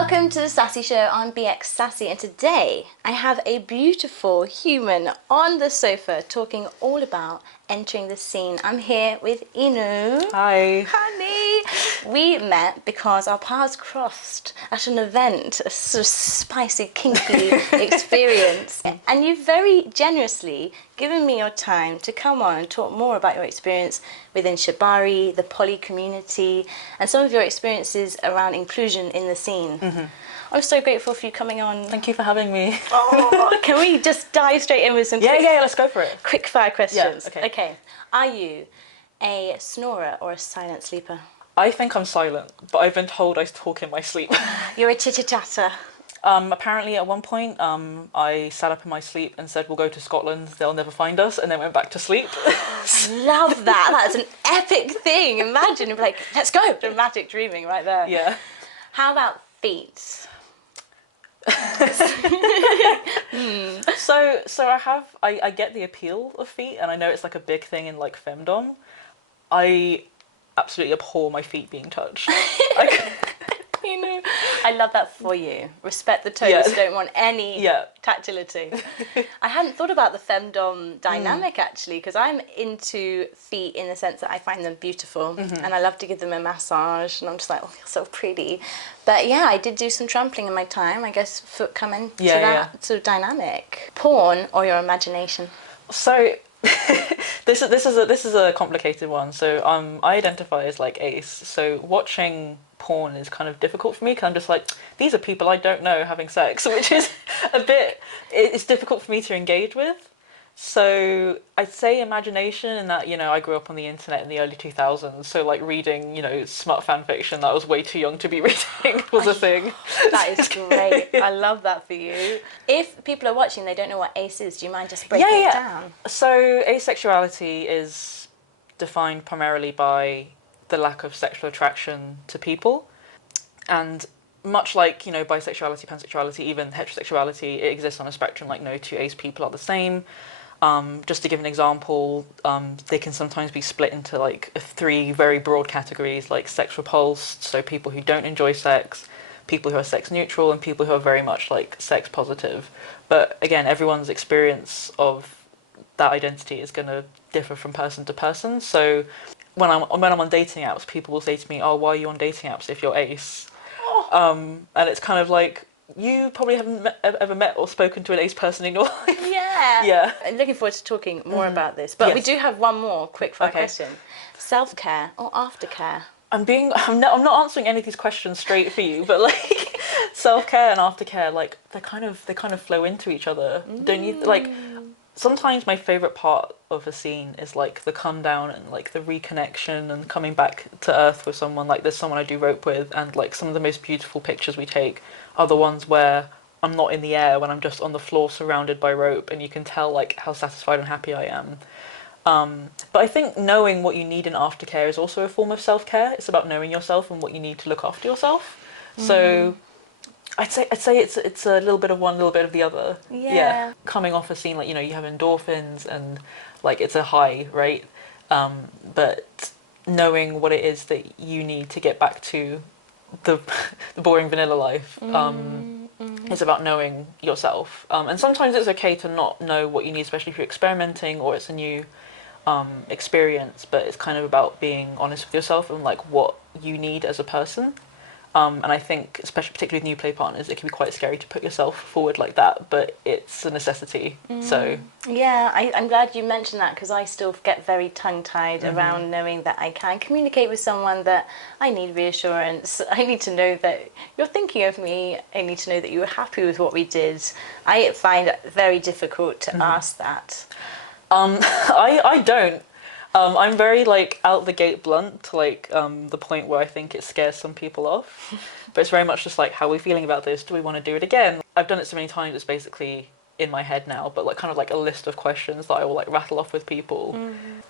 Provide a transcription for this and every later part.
Welcome to the Sassy Show. I'm BX Sassy, and today I have a beautiful human on the sofa talking all about entering the scene. I'm here with Inu. Hi. Honey. We met because our paths crossed at an event, a sort of spicy, kinky experience. And you've very generously given me your time to come on and talk more about your experience within shibari, the poly community, and some of your experiences around inclusion in the scene. Mm-hmm. I'm so grateful for you coming on. Thank you for having me. Oh, can we just dive straight in with some let's go for it. Quick fire questions? Yeah, okay. Are you a snorer or a silent sleeper? I think I'm silent, but I've been told I talk in my sleep. You're a chitter-chatter. Apparently at one point, I sat up in my sleep and said, we'll go to Scotland, they'll never find us, and then went back to sleep. I love that. That's an epic thing. Imagine, like, let's go. Dramatic dreaming right there. Yeah. How about feet? So I get the appeal of feet, and I know it's like a big thing in like femdom. I absolutely abhor my feet being touched. You know, I love that for you. Respect the toes, don't want any tactility. I hadn't thought about the femdom dynamic actually, because I'm into feet in the sense that I find them beautiful and I love to give them a massage, and I'm just like, oh, you're so pretty. But yeah, I did do some trampling in my time. I guess foot come into that sort of dynamic. Porn or your imagination? So this is a complicated one. So I identify as like ace. So watching porn is kind of difficult for me because I'm just like, these are people I don't know having sex, which is it's difficult for me to engage with. So I'd say imagination, and that, you know, I grew up on the internet in the early 2000s, so like reading, you know, smut fan fiction that I was way too young to be reading was a thing. That is great. I love that for you. If people are watching, they don't know what ace is, do you mind just breaking it down? So asexuality is defined primarily by the lack of sexual attraction to people, and much like, you know, bisexuality, pansexuality, even heterosexuality, it exists on a spectrum. Like no two ace people are the same. Just to give an example, they can sometimes be split into like 3 very broad categories, like sex repulsed, so people who don't enjoy sex, people who are sex neutral, and people who are very much like sex positive. But again, everyone's experience of that identity is going to differ from person to person. So when I'm on dating apps, people will say to me, oh, why are you on dating apps if you're ace? And it's kind of like, you probably haven't ever met or spoken to an ace person in your life. Yeah. I'm looking forward to talking more about this, but we do have one more quick fire question. Self-care or aftercare? I'm not answering any of these questions straight for you, but like self-care and aftercare, like they kind of flow into each other. Don't you like? Sometimes my favorite part of a scene is like the come down and like the reconnection and coming back to earth with someone. Like there's someone I do rope with, and like some of the most beautiful pictures we take are the ones where I'm not in the air, when I'm just on the floor surrounded by rope, and you can tell like how satisfied and happy I am. But I think knowing what you need in aftercare is also a form of self-care. It's about knowing yourself and what you need to look after yourself. So I'd say it's a little bit of one, a little bit of the other. Yeah. Coming off a scene, like, you know, you have endorphins and like it's a high, right? But knowing what it is that you need to get back to the boring vanilla life is about knowing yourself. And sometimes it's okay to not know what you need, especially if you're experimenting or it's a new experience. But it's kind of about being honest with yourself and like what you need as a person. And I think, especially particularly with new play partners, it can be quite scary to put yourself forward like that, but it's a necessity. So yeah, I'm glad you mentioned that, because I still get very tongue-tied around knowing that I can communicate with someone, that I need reassurance. I need to know that you're thinking of me. I need to know that you were happy with what we did. I find it very difficult to ask that. I don't. I'm very like out the gate blunt to like the point where I think it scares some people off. But it's very much just like, how are we feeling about this? Do we want to do it again? I've done it so many times, it's basically in my head now, but like kind of like a list of questions that I will like rattle off with people.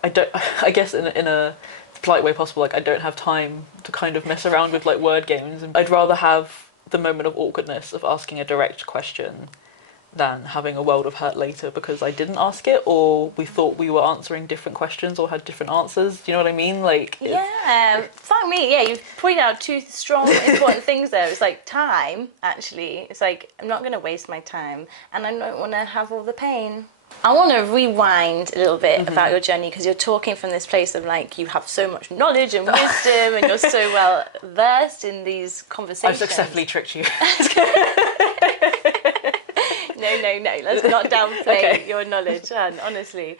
I guess in a polite way possible, like I don't have time to kind of mess around with like word games. I'd rather have the moment of awkwardness of asking a direct question than having a world of hurt later because I didn't ask it, or we thought we were answering different questions or had different answers. Do you know what I mean? Like, fuck me. Yeah, you've pointed out two strong, important things there. It's like time, actually. It's like, I'm not going to waste my time, and I don't want to have all the pain. I want to rewind a little bit about your journey, because you're talking from this place of like, you have so much knowledge and wisdom and you're so well versed in these conversations. I've successfully tricked you. No, let's not downplay your knowledge, honestly.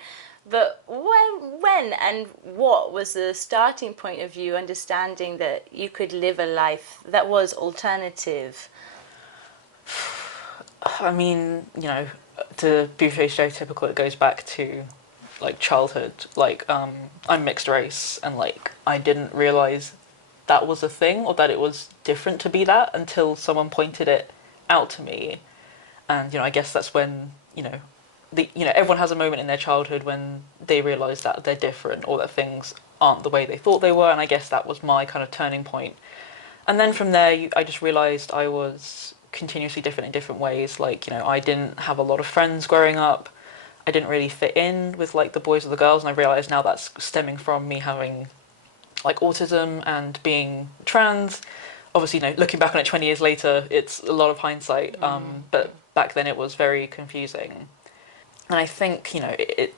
But when and what was the starting point of you understanding that you could live a life that was alternative? I mean, to be very stereotypical, it goes back to like childhood. Like, I'm mixed race, and like I didn't realize that was a thing or that it was different to be that until someone pointed it out to me. And I guess that's when everyone has a moment in their childhood when they realize that they're different or that things aren't the way they thought they were. And I guess that was my kind of turning point. And then from there, I just realized I was continuously different in different ways. Like, I didn't have a lot of friends growing up. I didn't really fit in with like the boys or the girls, and I realized now that's stemming from me having like autism and being trans. Obviously, looking back on it 20 years later, it's a lot of hindsight, but back then it was very confusing. And I think, it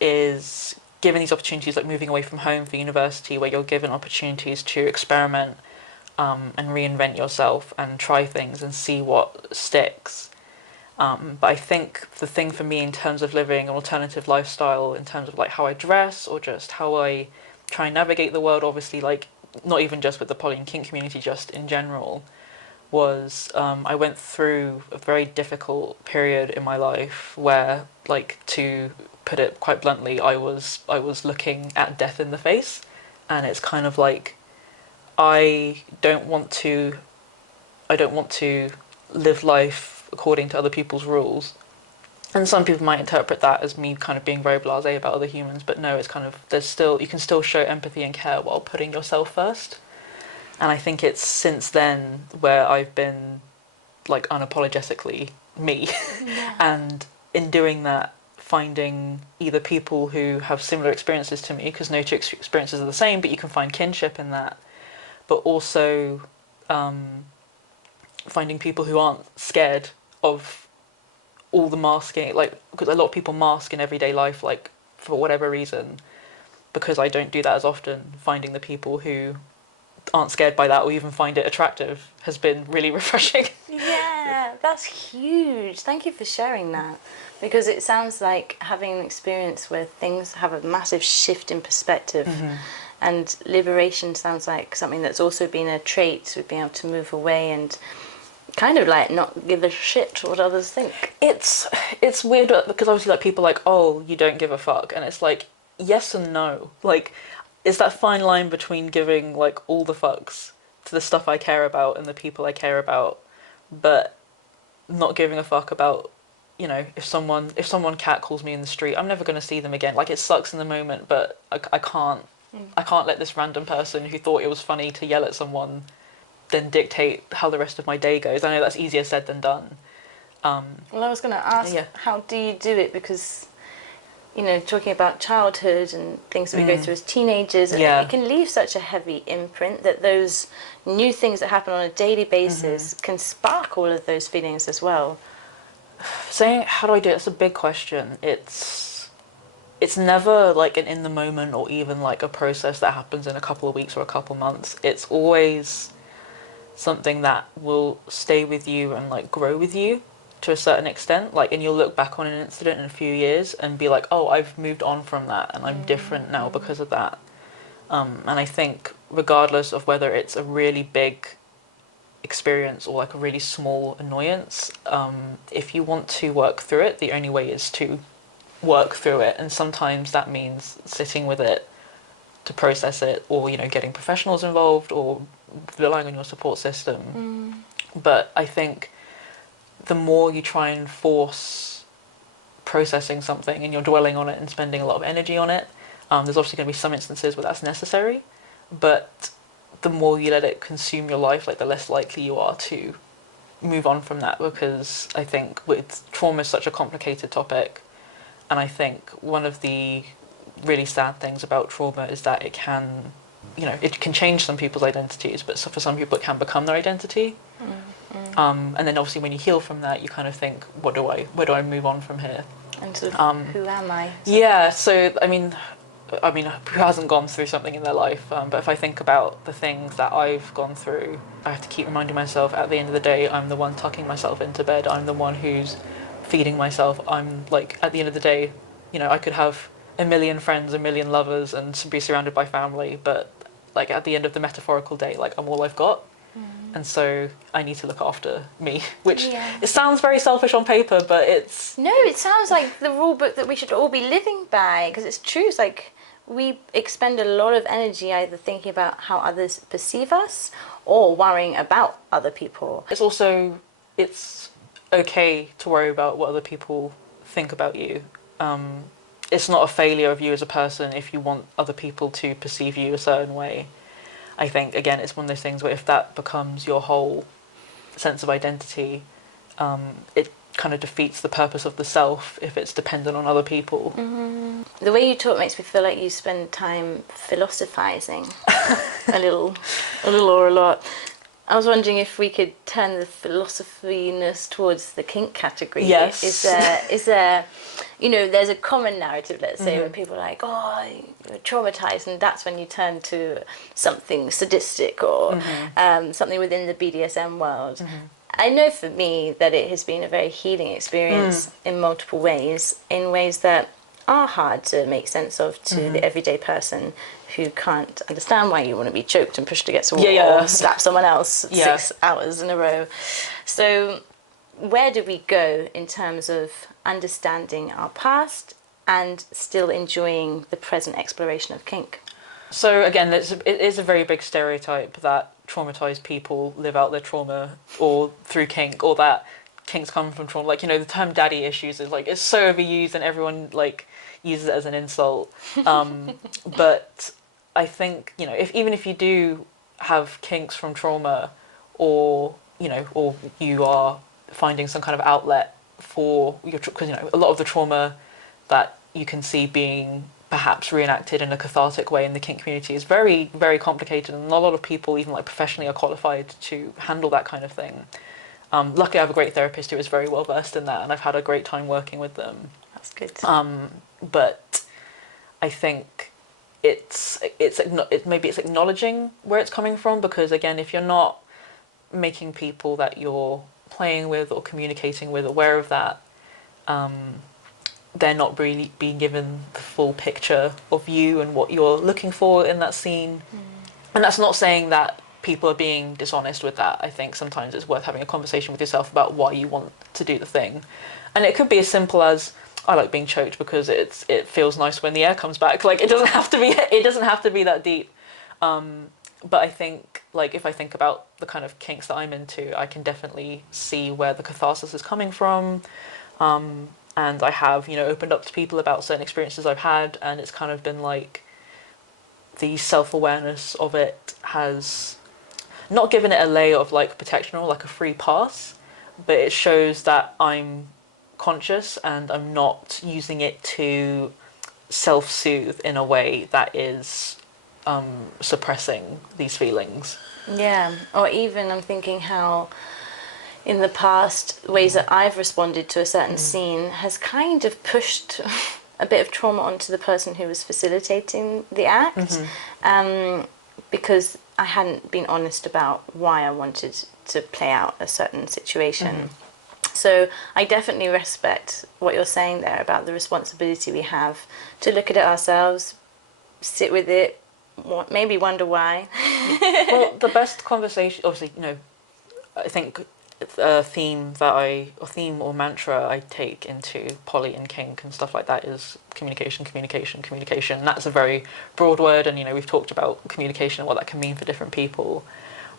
is given these opportunities, like moving away from home for university, where you're given opportunities to experiment and reinvent yourself and try things and see what sticks. But I think the thing for me in terms of living an alternative lifestyle, in terms of like how I dress or just how I try and navigate the world, obviously, like not even just with the poly and kink community, just in general, was I went through a very difficult period in my life where, like, to put it quite bluntly, I was looking at death in the face, and it's kind of like I don't want to live life according to other people's rules. And some people might interpret that as me kind of being very blasé about other humans, but no, it's kind of, you can still show empathy and care while putting yourself first. And I think it's since then where I've been like unapologetically me. Yeah. And in doing that, finding either people who have similar experiences to me, because no two experiences are the same, but you can find kinship in that, but also finding people who aren't scared of all the masking, like, because a lot of people mask in everyday life, like, for whatever reason. Because I don't do that as often, finding the people who aren't scared by that or even find it attractive has been really refreshing. Yeah, that's huge. Thank you for sharing that, because it sounds like having an experience where things have a massive shift in perspective. Mm-hmm. And liberation sounds like something that's also been a trait, of being able to move away and kind of like not give a shit what others think. It's weird because obviously like people are like, oh, you don't give a fuck, and it's like yes and no. Like, it's that fine line between giving like all the fucks to the stuff I care about and the people I care about, but not giving a fuck about, if someone catcalls me in the street, I'm never going to see them again. Like, it sucks in the moment, but I can't let this random person who thought it was funny to yell at someone then dictate how the rest of my day goes. I know that's easier said than done. Well, I was going to ask, how do you do it? Because, talking about childhood and things that we go through as teenagers, it can leave such a heavy imprint that those new things that happen on a daily basis can spark all of those feelings as well. Saying, how do I do it? It's a big question. It's never like an in the moment or even like a process that happens in a couple of weeks or a couple of months. It's always something that will stay with you and like grow with you to a certain extent, like, and you'll look back on an incident in a few years and be like, oh, I've moved on from that and I'm different now because of that. And I think regardless of whether it's a really big experience or like a really small annoyance, if you want to work through it, the only way is to work through it, and sometimes that means sitting with it to process it, or getting professionals involved, or relying on your support system. But I think the more you try and force processing something and you're dwelling on it and spending a lot of energy on it, there's obviously going to be some instances where that's necessary, but the more you let it consume your life, like, the less likely you are to move on from that, because I think with trauma is such a complicated topic, and I think one of the really sad things about trauma is that it can, it can change some people's identities, but for some people it can become their identity. And then obviously when you heal from that, you kind of think, where do I move on from here? And sort of, who am I? Yeah, so I mean, who hasn't gone through something in their life? But if I think about the things that I've gone through, I have to keep reminding myself, at the end of the day, I'm the one tucking myself into bed. I'm the one who's feeding myself. I'm like, at the end of the day, I could have a million friends, a million lovers, and be surrounded by family, but like at the end of the metaphorical day, like I'm all I've got. And so I need to look after me, which it sounds very selfish on paper, but it's... No, it sounds like the rule book that we should all be living by, because it's true. It's like we expend a lot of energy either thinking about how others perceive us or worrying about other people. It's also, it's okay to worry about what other people think about you. It's not a failure of you as a person if you want other people to perceive you a certain way. I think, again, it's one of those things where if that becomes your whole sense of identity, it kind of defeats the purpose of the self if it's dependent on other people. Mm-hmm. The way you talk makes me feel like you spend time philosophizing a little or a lot. I was wondering if we could turn the philosophy-ness towards the kink category. Yes. Is there, there's a common narrative, let's say, when people are like, oh, you're traumatized, and that's when you turn to something sadistic or something within the BDSM world. I know for me that it has been a very healing experience in multiple ways, in ways that are hard to make sense of to the everyday person who can't understand why you want to be choked and pushed against a wall or slap someone else 6 hours in a row. So where do we go in terms of understanding our past and still enjoying the present exploration of kink? So again, it is a very big stereotype that traumatized people live out their trauma or through kink, or that kinks come from trauma. Like, the term daddy issues is like, it's so overused and everyone like uses it as an insult. But I think, even if you do have kinks from trauma, or you are finding some kind of outlet for your, because a lot of the trauma that you can see being perhaps reenacted in a cathartic way in the kink community is very, very complicated, and not a lot of people, even like professionally, are qualified to handle that kind of thing. Luckily I have a great therapist who is very well versed in that, and I've had a great time working with them. That's good. But I think maybe it's acknowledging where it's coming from, because again, if you're not making people that you're playing with or communicating with aware of that, they're not really being given the full picture of you and what you're looking for in that scene. And that's not saying that people are being dishonest with that. I think sometimes it's worth having a conversation with yourself about why you want to do the thing. And it could be as simple as, I like being choked because it feels nice when the air comes back. Like, it doesn't have to be that deep. But I think, like, if I think about the kind of kinks that I'm into, I can definitely see where the catharsis is coming from. And I have, opened up to people about certain experiences I've had, and it's kind of been like the self-awareness of it has not given it a layer of like protection or like a free pass, but it shows that I'm conscious and I'm not using it to self-soothe in a way that is suppressing these feelings. Yeah, or even I'm thinking how in the past ways that I've responded to a certain scene has kind of pushed a bit of trauma onto the person who was facilitating the act, because I hadn't been honest about why I wanted to play out a certain situation. So I definitely respect what you're saying there about the responsibility we have to look at it ourselves, sit with it, maybe wonder why. Well, the best conversation, obviously, I think a theme or mantra I take into poly and kink and stuff like that is communication. That's a very broad word, and we've talked about communication and what that can mean for different people.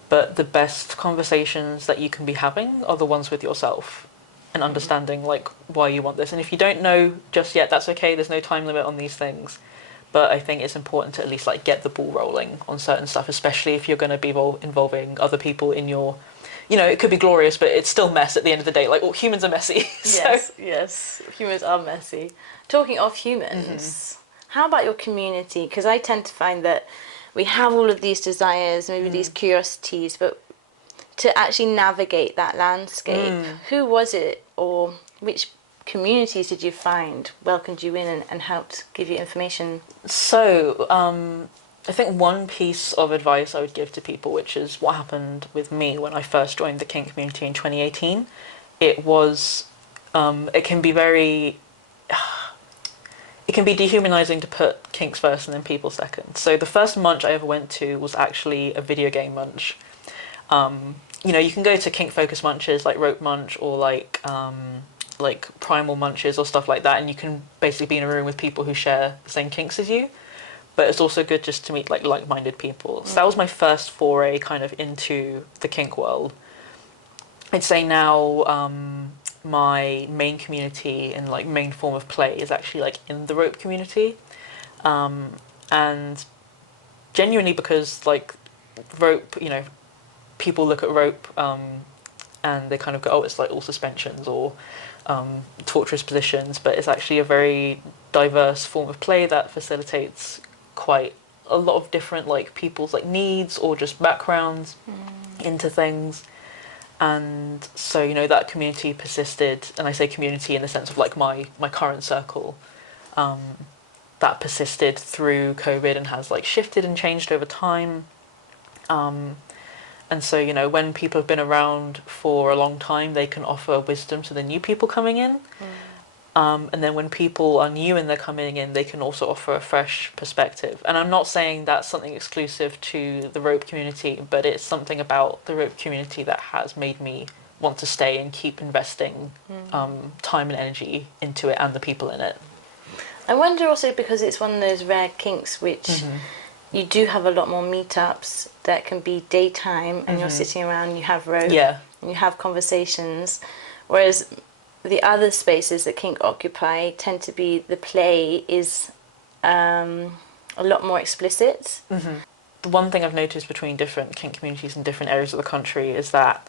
But the best conversations that you can be having are the ones with yourself, and understanding like why you want this. And if you don't know just yet, that's okay. There's no time limit on these things. But I think it's important to at least like get the ball rolling on certain stuff, especially if you're going to be involving other people in your you know, it could be glorious, but it's still mess at the end of the day. Like, all humans are messy. Yes, humans are messy. Talking of humans, how about your community? Because I tend to find that we have all of these desires, maybe these curiosities, but to actually navigate that landscape, who was it, or which communities did you find welcomed you in and helped give you information? So, I think one piece of advice I would give to people, which is what happened with me when I first joined the kink community in 2018, it was, it can be very, it can be dehumanizing to put kinks first and then people second. So the first munch I ever went to was actually a video game munch. You know, you can go to kink focused munches like rope munch or like primal munches or stuff like that, and you can basically be in a room with people who share the same kinks as you. But it's also good just to meet like-minded people. So that was my first foray kind of into the kink world. I'd say now my main community and like main form of play is actually like in the rope community, and genuinely because like rope, you know, people look at rope and they kind of go, oh, it's like all suspensions or torturous positions, but it's actually a very diverse form of play that facilitates quite a lot of different like people's like needs or just backgrounds into things. And so, you know, that community persisted, and I say community in the sense of like my current circle, that persisted through COVID and has like shifted and changed over time. And so, you know, when people have been around for a long time, they can offer wisdom to the new people coming in. And then when people are new and they're coming in, they can also offer a fresh perspective. And I'm not saying that's something exclusive to the rope community, but it's something about the rope community that has made me want to stay and keep investing time and energy into it and the people in it. I wonder also because it's one of those rare kinks which you do have a lot more meetups that can be daytime and you're sitting around, you have rope, and you have conversations, whereas the other spaces that kink occupy tend to be the play is a lot more explicit. The one thing I've noticed between different kink communities in different areas of the country is that,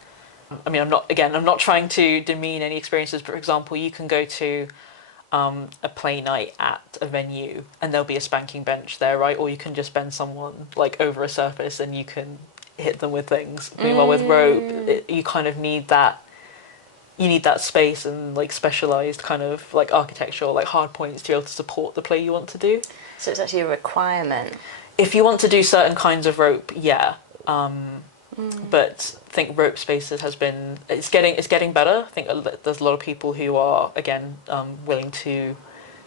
I mean, I'm not trying to demean any experiences, but for example, you can go to a play night at a venue and there'll be a spanking bench there, right? Or you can just bend someone like over a surface and you can hit them with things. Meanwhile, with rope, you kind of need that. You need that space and like specialized kind of like architecture or like hard points to be able to support the play you want to do. So it's actually a requirement. If you want to do certain kinds of rope, yeah. But I think rope spaces it's getting better. I think there's a lot of people who are again willing to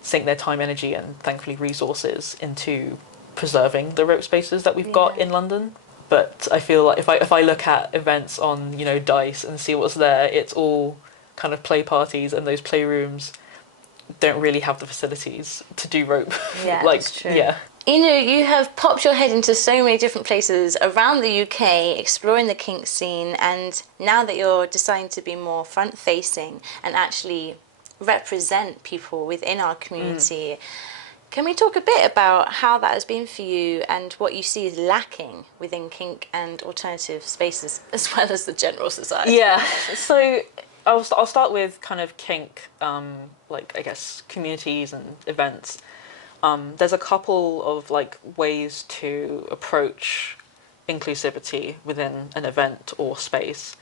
sink their time, energy, and thankfully resources into preserving the rope spaces that we've got in London. But I feel like if I look at events on, you know, Dice and see what's there, it's all kind of play parties, and those playrooms don't really have the facilities to do rope. Yeah, like, that's true. Yeah. You know, you have popped your head into so many different places around the UK, exploring the kink scene, and now that you're deciding to be more front-facing and actually represent people within our community, can we talk a bit about how that has been for you and what you see is lacking within kink and alternative spaces, as well as the general society? Yeah, so I'll start with kind of kink, like I guess communities and events. There's a couple of like ways to approach inclusivity within an event or space.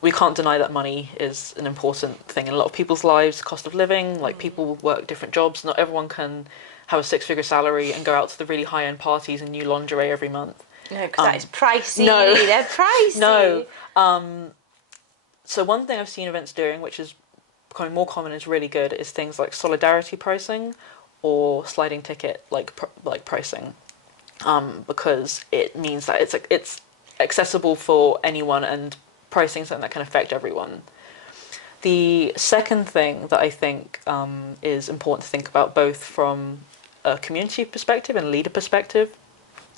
We can't deny that money is an important thing in a lot of people's lives, cost of living, like people work different jobs, not everyone can have a 6-figure salary and go out to the really high-end parties in new lingerie every month. No, because that is pricey. No. They're pricey. No. So one thing I've seen events doing, which is becoming more common, is really good, is things like solidarity pricing or sliding ticket like pricing, because it means that it's accessible for anyone and pricing something that can affect everyone. The second thing that I think is important to think about, both from a community perspective and a leader perspective.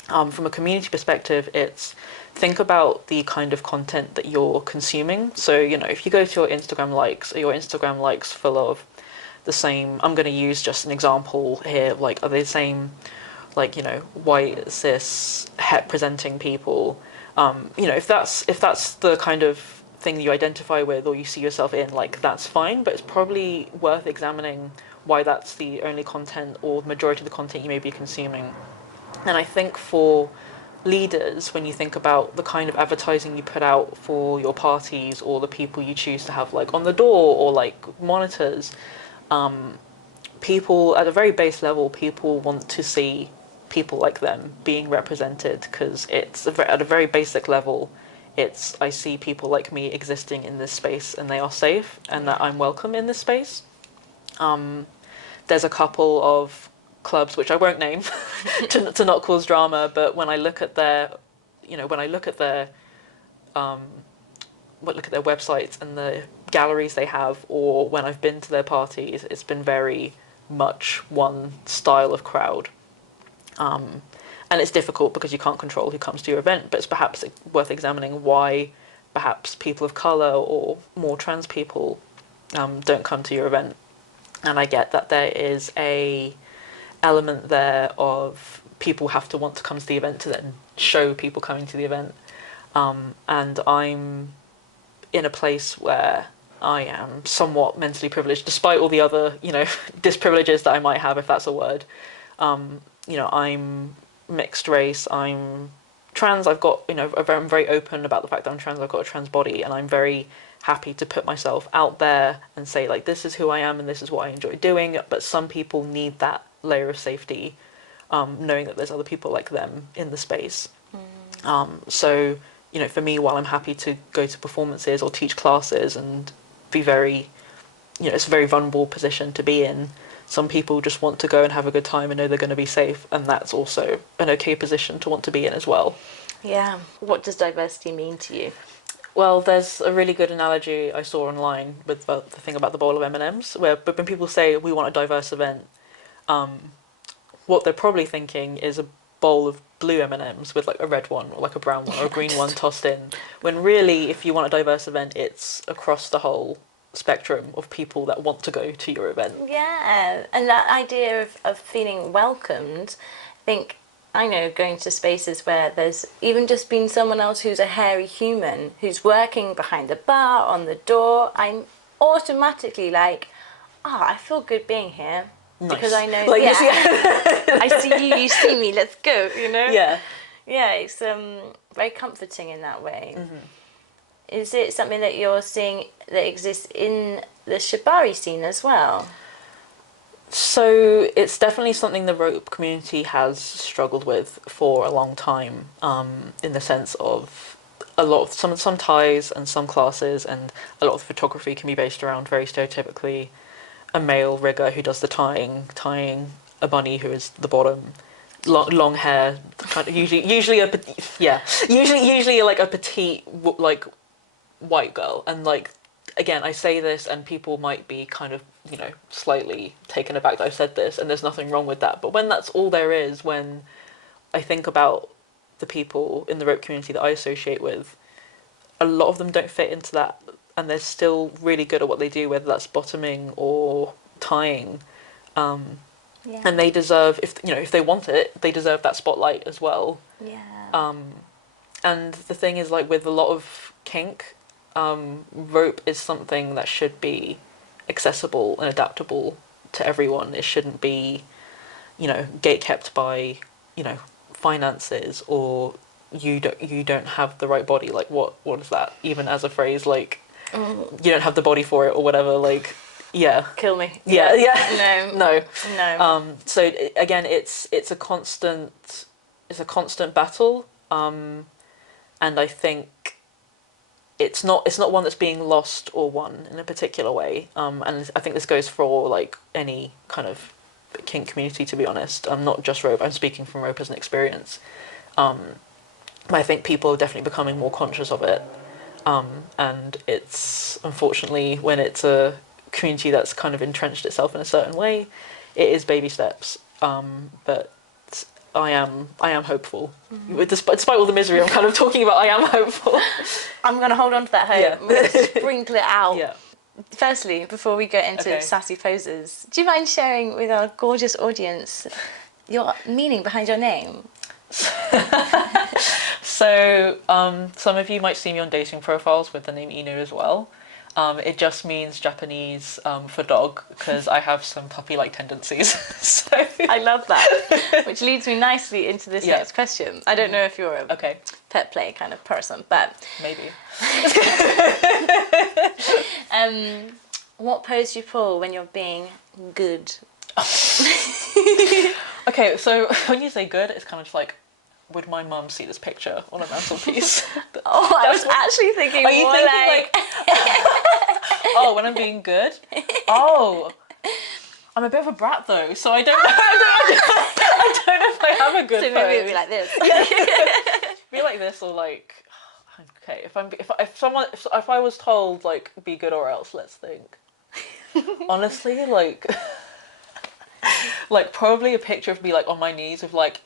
From a community perspective, it's think about the kind of content that you're consuming. So, you know, if you go to your Instagram likes, are your Instagram likes full of the same, I'm going to use just an example here, like are they the same, like, you know, white, cis, het presenting people You know, if that's the kind of thing you identify with or you see yourself in, like, that's fine, but it's probably worth examining why that's the only content or the majority of the content you may be consuming. And I think for leaders, when you think about the kind of advertising you put out for your parties or the people you choose to have like on the door or like monitors, people at a very base level, people want to see people like them being represented, because it's at a very basic level, it's I see people like me existing in this space and they are safe and that I'm welcome in this space. There's a couple of clubs which I won't name to not cause drama, but when I look at their, you know, when I look at their websites and the galleries they have, or when I've been to their parties, it's been very much one style of crowd. And it's difficult because you can't control who comes to your event, but it's perhaps worth examining why perhaps people of colour or more trans people don't come to your event. And I get that there is a element there of people have to want to come to the event to then show people coming to the event. And I'm in a place where I am somewhat mentally privileged, despite all the other, you know, disprivileges that I might have, if that's a word. You know, I'm mixed race, I'm trans, I've got, you know, I'm very open about the fact that I'm trans, I've got a trans body, and I'm very happy to put myself out there and say, like, this is who I am and this is what I enjoy doing. But some people need that layer of safety, knowing that there's other people like them in the space. So, you know, for me, while I'm happy to go to performances or teach classes and be very, you know, it's a very vulnerable position to be in, some people just want to go and have a good time and know they're going to be safe, and that's also an okay position to want to be in as well. Yeah. What does diversity mean to you? Well, there's a really good analogy I saw online with the thing about the bowl of M&Ms, where when people say we want a diverse event, what they're probably thinking is a bowl of blue M&Ms with like a red one or like a brown one or a green one tossed in, when really, if you want a diverse event, it's across the whole spectrum of people that want to go to your event. Yeah, and that idea of feeling welcomed, I think, I know, going to spaces where there's even just been someone else who's a hairy human who's working behind the bar, on the door, I'm automatically like, I feel good being here. Nice. Because I know, like, yeah, I see you, you see me, let's go, you know? Yeah. Yeah, it's very comforting in that way. Mm-hmm. Is it something that you're seeing that exists in the shibari scene as well? So it's definitely something the rope community has struggled with for a long time, in the sense of a lot of some ties and some classes, and a lot of photography can be based around very stereotypically a male rigger who does the tying a bunny who is the bottom, long hair, kind of usually like a petite like white girl. And like, again, I say this and people might be kind of, you know, slightly taken aback that I've said this, and there's nothing wrong with that, but when that's all there is, when I think about the people in the rope community that I associate with, a lot of them don't fit into that, and they're still really good at what they do, whether that's bottoming or tying. Yeah. And they deserve, if they want it, they deserve that spotlight as well. Yeah. And the thing is, like, with a lot of kink, rope is something that should be accessible and adaptable to everyone. It shouldn't be, you know, gatekept by, you know, finances, or you don't have the right body. Like, what is that even as a phrase? Like, you don't have the body for it or whatever. Like, yeah, kill me. Yeah. No. So again, it's a constant battle, and I think it's not one that's being lost or won in a particular way. And I think this goes for like any kind of kink community, to be honest. Not just rope. I'm speaking from rope as an experience. I think people are definitely becoming more conscious of it. And it's, unfortunately, when it's a community that's kind of entrenched itself in a certain way, it is baby steps. But I am hopeful. Mm-hmm. Despite all the misery I'm kind of talking about, I am hopeful. I'm going to hold on to that hope. Yeah. I'm going to sprinkle it out. Yeah. Firstly, before we get into sassy poses, do you mind sharing with our gorgeous audience your meaning behind your name? So, some of you might see me on dating profiles with the name Inu as well. It just means Japanese for dog, because I have some puppy-like tendencies. So I love that, which leads me nicely into this next question. I don't know if you're a pet play kind of person, but... Maybe. What pose do you pull when you're being good? Okay, so when you say good, it's kind of just like, would my mum see this picture on a mantelpiece? I was actually thinking more like... Oh, when I'm being good? Oh, I'm a bit of a brat though, so I don't know. I don't know if I have a good So maybe it'd be like this. Be like this, or like... Okay, if I was told, like, be good or else, let's think. Honestly, like probably a picture of me, like, on my knees with, like,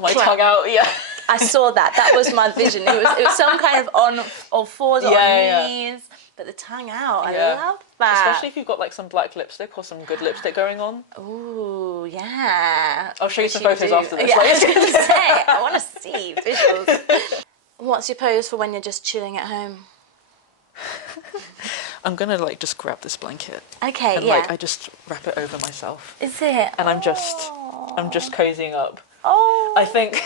my tongue out. Yeah, I saw that. That was my vision. It was some kind of on all fours or on knees, but the tongue out. I love that. Especially if you've got like some black lipstick or some good lipstick going on. Ooh, yeah. I'll show you some photos after this. Yeah, I was going to say, I want to see visuals. What's your pose for when you're just chilling at home? I'm gonna like just grab this blanket. Okay, and like I just wrap it over myself. Is it? And I'm just cozying up. Oh. I think,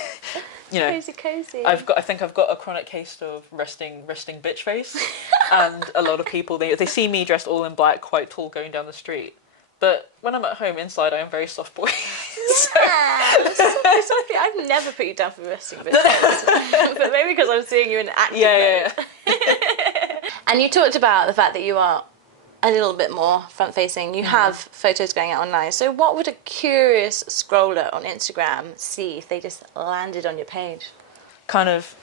you know, cozy. I think I've got a chronic case of resting bitch face, and a lot of people they see me dressed all in black, quite tall, going down the street. But when I'm at home, inside, I am very soft boy. Yeah, so I've never put you down for resting bitch face, but maybe because I'm seeing you in active mode. And you talked about the fact that you are a little bit more front-facing. You have photos going out online. So what would a curious scroller on Instagram see if they just landed on your page? Kind of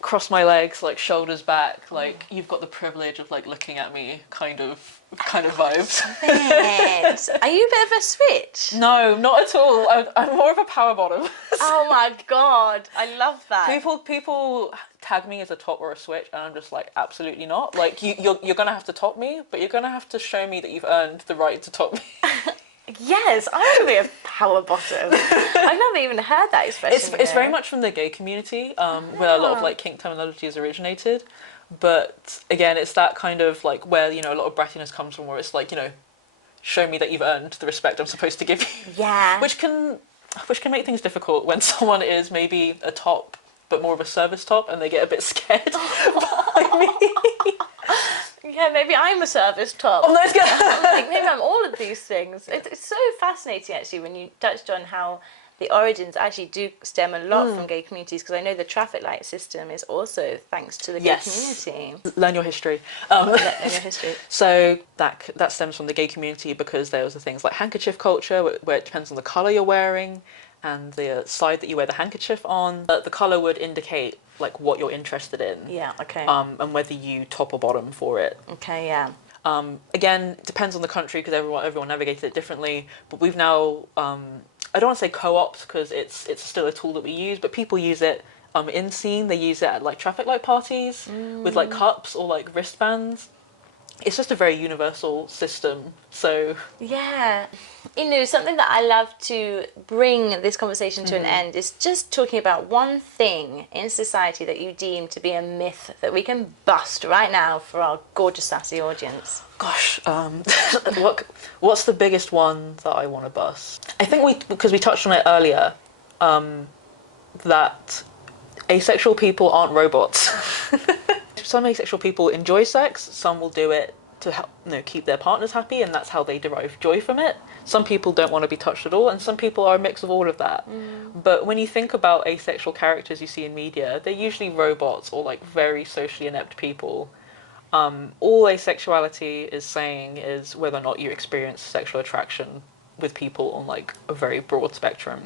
cross my legs, like shoulders back, like you've got the privilege of like looking at me kind of vibes. Are you a bit of a switch? No, not at all. I'm more of a power bottom. Oh my god, I love that. People tag me as a top or a switch, and I'm just like, absolutely not. Like you're gonna have to top me, but you're gonna have to show me that you've earned the right to top me. Yes, I want to be a power bottom. I've never even heard that expression. It's very much from the gay community, where a lot of like kink terminology has originated. But again, it's that kind of like where, you know, a lot of brattiness comes from, where it's like, you know, show me that you've earned the respect I'm supposed to give you. Yeah. Which can make things difficult when someone is maybe a top, but more of a service top, and they get a bit scared by me. Yeah, maybe I'm a service top. Oh, no, it's good. Like, maybe I'm all of these things. It's so fascinating, actually, when you touched on how the origins actually do stem a lot from gay communities, because I know the traffic light system is also thanks to the gay community. Learn your history. Learn your history. So that stems from the gay community, because there was the things like handkerchief culture, where it depends on the colour you're wearing and the side that you wear the handkerchief on. The colour would indicate like what you're interested in. Yeah, okay. And whether you top or bottom for it. Okay, yeah. Again, depends on the country, because everyone navigated it differently. But we've now, I don't want to say co-opt, because it's still a tool that we use, but people use it in scene. They use it at like traffic light parties with like cups or like wristbands. It's just a very universal system. So yeah, you know, something that I love to bring this conversation to an end is just talking about one thing in society that you deem to be a myth that we can bust right now for our gorgeous sassy audience. Gosh, what's the biggest one that I want to bust? I think because we touched on it earlier, that asexual people aren't robots. Some asexual people enjoy sex, some will do it to help, you know, keep their partners happy, and that's how they derive joy from it. Some people don't want to be touched at all, and some people are a mix of all of that. But when you think about asexual characters you see in media, they're usually robots or like very socially inept people. All asexuality is saying is whether or not you experience sexual attraction with people on like a very broad spectrum.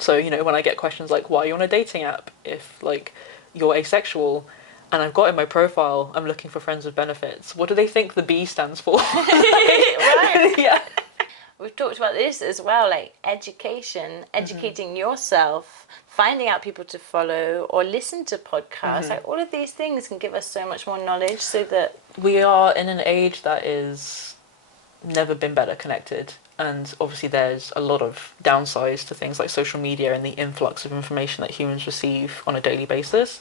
So, you know, when I get questions like, why are you on a dating app if like you're asexual? And I've got in my profile, I'm looking for friends with benefits. What do they think the B stands for? Right. Yeah. We've talked about this as well, like educating yourself, finding out people to follow or listen to podcasts. Like all of these things can give us so much more knowledge, so that we are in an age that is never been better connected. and obviously there's a lot of downsides to things like social media and the influx of information that humans receive on a daily basis.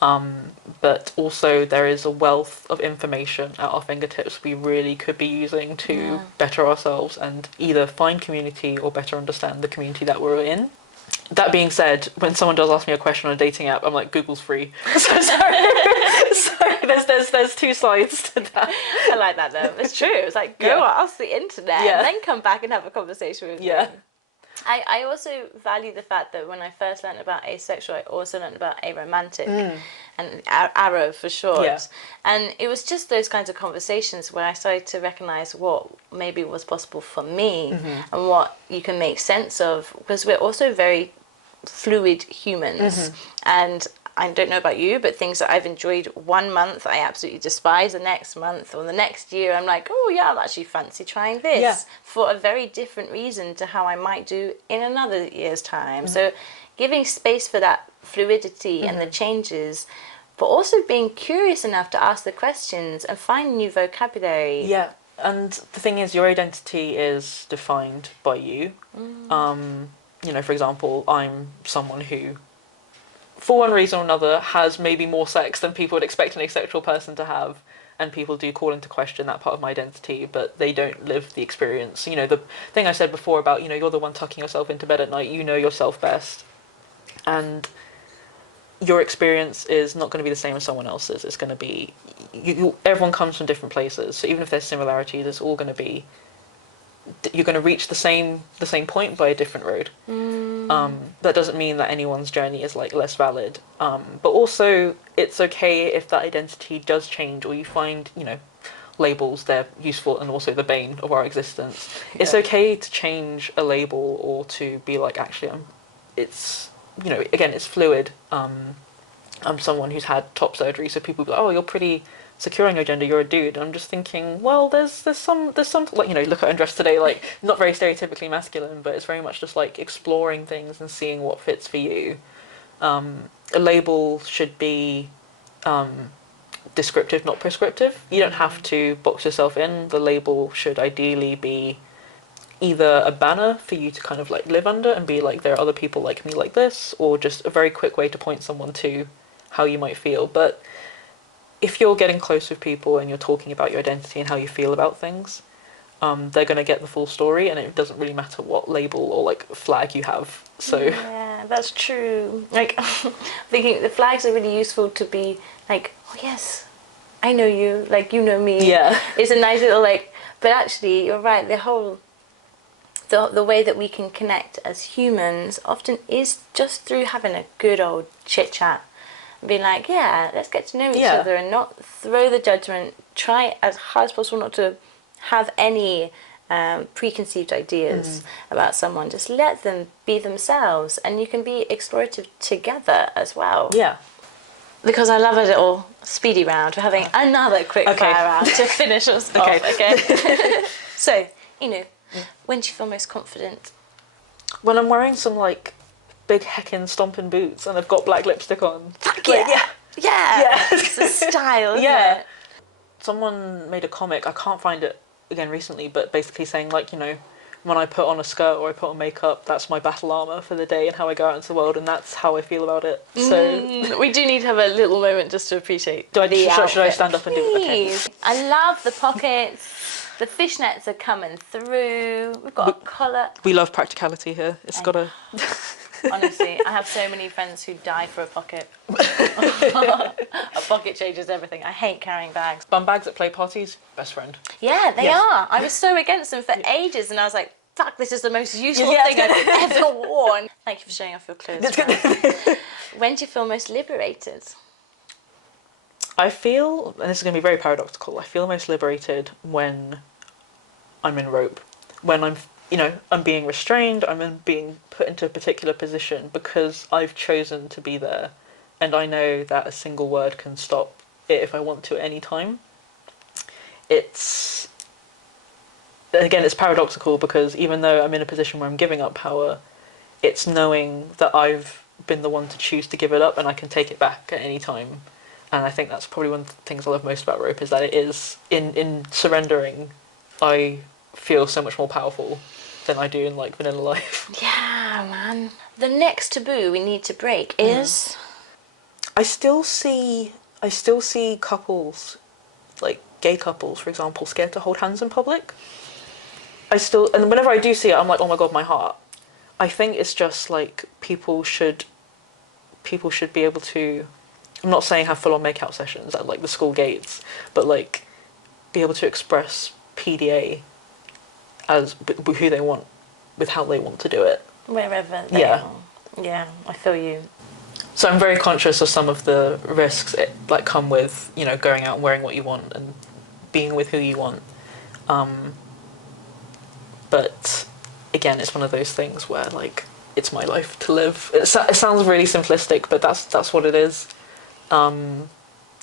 But also there is a wealth of information at our fingertips we really could be using to better ourselves and either find community or better understand the community that we're in. That being said, when someone does ask me a question on a dating app, I'm like, Google's free. So sorry, there's two sides to that. I like that though. It's true. It's like, go ask the internet and then come back and have a conversation with me. I also value the fact that when I first learned about asexual, I also learned about aromantic and arrow for short. Yeah. And it was just those kinds of conversations where I started to recognise what maybe was possible for me and what you can make sense of, because we're also very fluid humans. And I don't know about you, but things that I've enjoyed 1 month, I absolutely despise the next month, or the next year, I'm like, oh yeah, I'll actually fancy trying this for a very different reason to how I might do in another year's time. So giving space for that fluidity and the changes, but also being curious enough to ask the questions and find new vocabulary. Yeah, and the thing is, your identity is defined by you. You know, for example, I'm someone who, for one reason or another, has maybe more sex than people would expect an asexual person to have, and people do call into question that part of my identity, but they don't live the experience. You know, the thing I said before about, you know, you're the one tucking yourself into bed at night, you know yourself best, and your experience is not going to be the same as someone else's. It's going to be, everyone comes from different places, so even if there's similarities, it's all going to be, you're going to reach the same point by a different road. That doesn't mean that anyone's journey is like less valid, but also it's okay if that identity does change, or you find, you know, labels, they're useful and also the bane of our existence. It's okay to change a label, or to be like, actually it's, you know, again, it's fluid. I'm someone who's had top surgery, so people go, oh, you're pretty secure in your gender, you're a dude. And I'm just thinking, well, there's some like, you know, look at Undressed Today, like, not very stereotypically masculine, but it's very much just like exploring things and seeing what fits for you. A label should be descriptive, not prescriptive. You don't have to box yourself in. The label should ideally be either a banner for you to kind of like live under and be like, there are other people like me like this, or just a very quick way to point someone to how you might feel. But if you're getting close with people and you're talking about your identity and how you feel about things, they're going to get the full story, and it doesn't really matter what label or like flag you have. So yeah, that's true. Like, thinking the flags are really useful to be like, oh yes, I know you, like, you know me. Yeah. It's a nice little like, but actually you're right, the whole the way that we can connect as humans often is just through having a good old chit chat. Being like, yeah, let's get to know each other and not throw the judgment. Try as hard as possible not to have any preconceived ideas about someone. Just let them be themselves, and you can be explorative together as well. Yeah. Because I love a little speedy round. We're having another quick fire round to finish us off. Okay. So, you know, when do you feel most confident? When I'm wearing some like big heckin' stomping boots and I've got black lipstick on. Yeah. It's a style, isn't it? Someone made a comic, I can't find it again recently, but basically saying like, you know, when I put on a skirt or I put on makeup, that's my battle armour for the day and how I go out into the world, and that's how I feel about it. So we do need to have a little moment just to appreciate should I stand up and do it? Okay. I love the pockets. The fishnets are coming through. We've got a collar. We love practicality here. It's got a... Honestly, I have so many friends who die for a pocket. A pocket changes everything. I hate carrying bags. Bum bags at play parties, best friend. Yeah, they are. I was so against them for ages, and I was like, fuck, this is the most useful thing I've ever worn. Thank you for showing off your clothes. When do you feel most liberated? I feel, and this is going to be very paradoxical, I feel most liberated when I'm in rope. When I'm, you know, I'm being restrained, I'm being put into a particular position because I've chosen to be there, and I know that a single word can stop it if I want to at any time. It's paradoxical because even though I'm in a position where I'm giving up power, it's knowing that I've been the one to choose to give it up and I can take it back at any time. And I think that's probably one of the things I love most about rope, is that it is, in surrendering, I feel so much more powerful than I do in like vanilla life. Yeah, man. The next taboo we need to break is... I still see couples, like gay couples, for example, scared to hold hands in public. And whenever I do see it, I'm like, oh my god, my heart. I think it's just like people should be able to, I'm not saying have full-on make-out sessions at like the school gates, but like be able to express PDA as who they want, with how they want to do it. Wherever they are. Yeah, I feel you. So I'm very conscious of some of the risks it like come with, you know, going out and wearing what you want and being with who you want. But again, it's one of those things where like it's my life to live. It sounds really simplistic, but that's what it is. And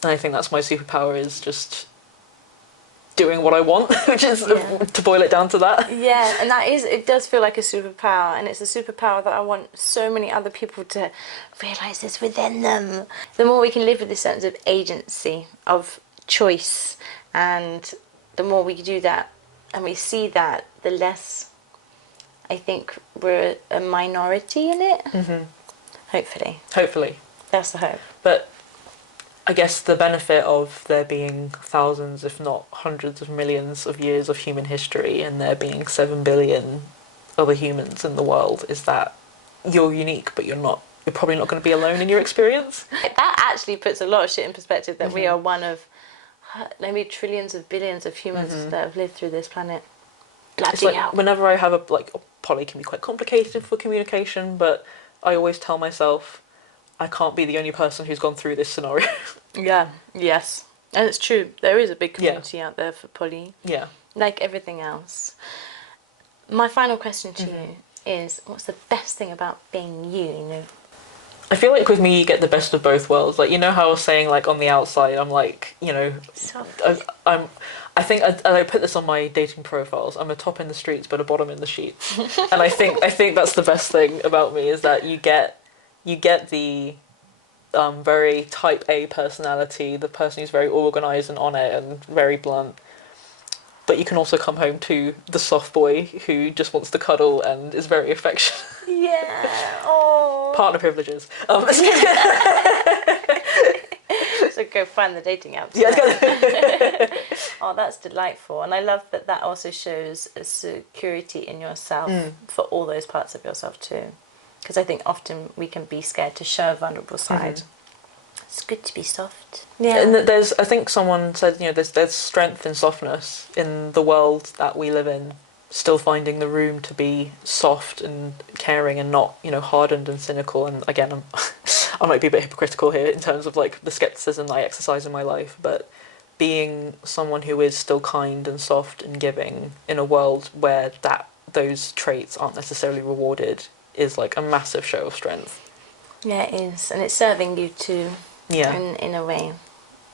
I think that's my superpower, is just doing what I want, which is to boil it down to that. Yeah, and it does feel like a superpower, and it's a superpower that I want so many other people to realise is within them. The more we can live with this sense of agency, of choice, and the more we do that and we see that, the less I think we're a minority in it. Mm-hmm. Hopefully. That's the hope. But I guess the benefit of there being thousands, if not hundreds of millions of years of human history, and there being 7 billion other humans in the world, is that you're unique, but you're probably not going to be alone in your experience. That actually puts a lot of shit in perspective, that we are one of maybe trillions of billions of humans that have lived through this planet. Bloody hell. Whenever I have poly can be quite complicated for communication, but I always tell myself I can't be the only person who's gone through this scenario. Yeah, yes. And it's true. There is a big community out there for poly. Yeah. Like everything else. My final question to you is, what's the best thing about being you? I feel like with me, you get the best of both worlds. Like, you know how I was saying, like, on the outside, I'm like, you know, I think I put this on my dating profiles. I'm a top in the streets, but a bottom in the sheets. And I think that's the best thing about me, is that you get the very type A personality, the person who's very organised and on it and very blunt. But you can also come home to the soft boy who just wants to cuddle and is very affectionate. Yeah. Oh. Partner privileges. So go find the dating apps. Yeah. Oh, that's delightful. And I love that also shows a security in yourself for all those parts of yourself too. Because I think often we can be scared to show a vulnerable side. It's good to be soft. Yeah. And I think someone said, you know, there's strength in softness in the world that we live in. Still finding the room to be soft and caring and not, you know, hardened and cynical. And again, I might be a bit hypocritical here in terms of like the skepticism that I exercise in my life, but being someone who is still kind and soft and giving in a world where those traits aren't necessarily rewarded is like a massive show of strength. Yeah, it is. And it's serving you too. Yeah. In a way.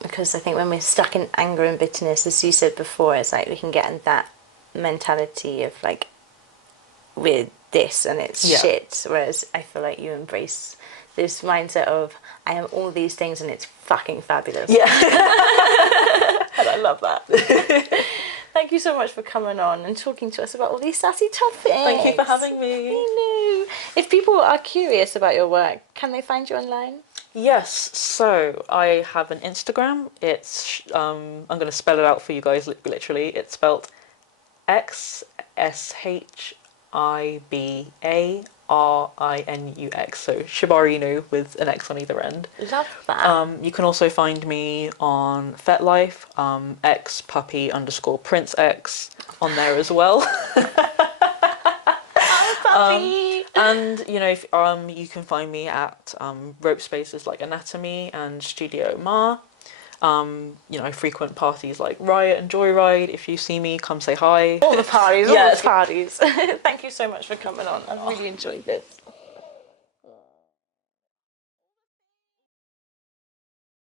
Because I think when we're stuck in anger and bitterness, as you said before, it's like we can get in that mentality of like, we're this and it's shit. Whereas I feel like you embrace this mindset of, I am all these things and it's fucking fabulous. Yeah. And I love that. Thank you so much for coming on and talking to us about all these sassy topics. Thank you for having me. If people are curious about your work, can they find you online? Yes, so I have an Instagram. It's I'm going to spell it out for you guys literally. It's spelled XSHIBARINUX, so shibari with an X on either end. Love that. You can also find me on FetLife, xpuppy_princex on there as well. Puppy. And you know, if, you can find me at rope spaces like Anatomy and Studio Ma. You know, I frequent parties like Riot and Joyride. If you see me, come say hi. All the parties, all the parties. Thank you so much for coming on. I really enjoyed this.